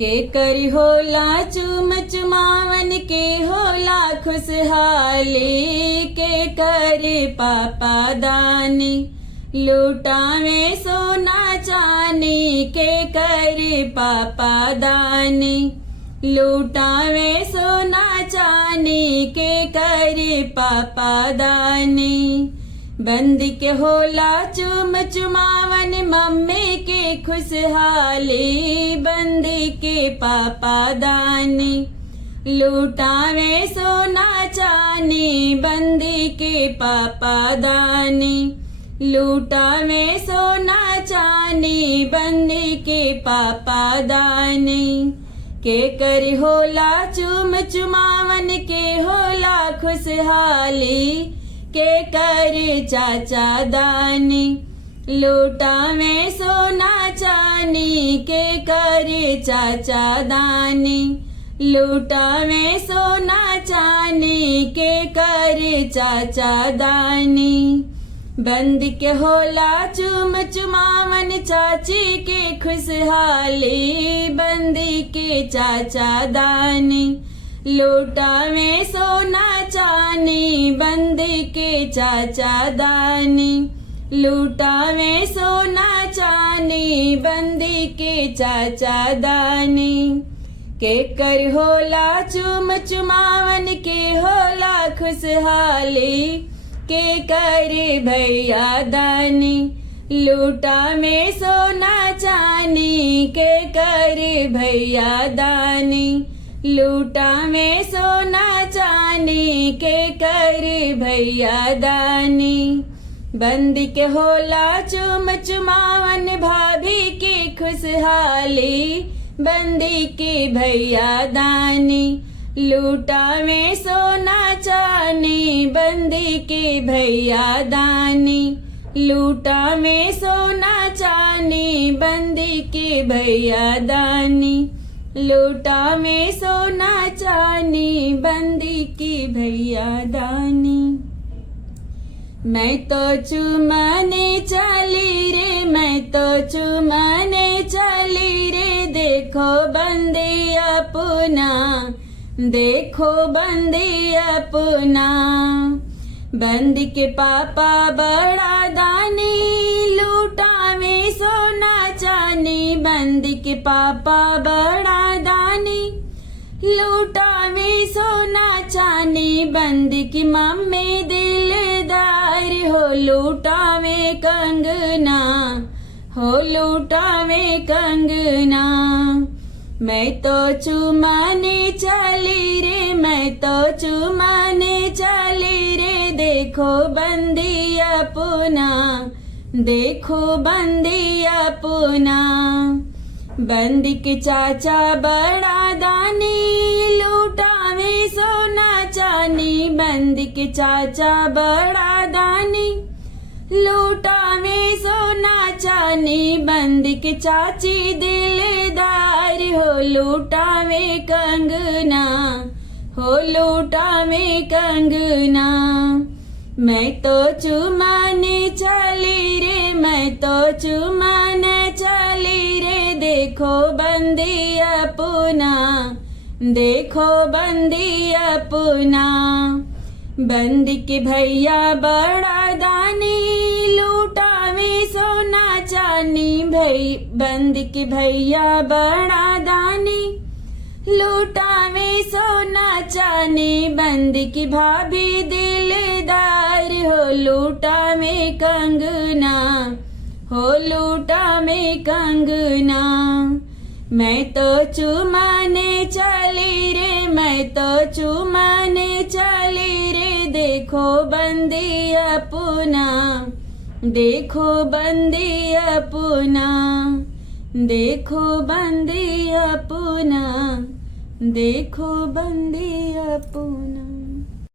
के करी होला चुम चुमावन के होला खुशहाली के करे पापा दानी लुटावे सोना चांदी के करे पापा दानी लुटावे सोना चांदी के करे पापा दानी बंदी के होला चुम चुमावन मम्मी के खुशहाली बंदी के पापा दानी लुटावे सोना चांदी बंदी के पापा दानी लुटावे सोना चांदी बंदी के पापा दानी के करी होला चुम चुमावन के होला खुशहाली के करे चाचा दानी लुटावे सोना चांदी के करे चाचा दानी लुटावे सोना चांदी के करे चाचा दानी बंदी के होला चुम चुमावन चाची के खुशहाली बंदी के चाचा दानी लुटावे सोना चांदी बंदी के चाचा दानी लुटावे सोना चांदी बंदी के चाचा दानी के कर होला चुम चुमावन के होला खुशहाली के करे भैया दानी लुटावे सोना चांदी के करे भैया दानी लुटावे सोना चांदी के करे भैया दानी बंदी के होला चुम चुमावन भाभी के खुशहाली बंदी के भैया दानी लुटावे सोना चांदी बंदी के भैया दानी लुटावे सोना चांदी बंदी के भैया दानी लुटावे सोना चांदी बंदी की भैया दानी मैं तो चुमाने चली रे मैं तो चुमाने चली रे देखो बंदी अपना देखो बंदी अपना बंदी के पापा बड़ा दानी लुटावे सोना चांदी बंदी के पापा बड़ा दानी लुटावे सोना चांदी बंदी की मम्मी दिलदार हो लुटावे कंगना हो लुटावे कंगना मैं तो चुमाने चली रे मैं तो चुमाने चली रे देखो बंदी अपना देखो बंदी अपना बंदी के चाचा बड़ा दानी लुटावे सोना चांदी बंदी के चाचा बड़ा दानी लुटावे सोना चांदी बंदी के चाची दिलदार हो लुटावे कंगना हो लुटावे कंगना मैं तो चुमाने चली रे मैं तो चुमाने चली रे देखो बंदी अपना देखो बंदी अपना बंदी के भैया बड़ा दानी लुटावे सोना चांदी बंदी के भैया बड़ा दानी लुटावे सोना चांदी बंदी की भाभी दिलदार हो लुटावे कंगना हो लुटावे कंगना मैं तो चुमाने चली रे मैं तो चुमाने चली रे देखो बंदी अपना देखो बंदी अपना देखो बंदी अपना देखो बंदी अपना।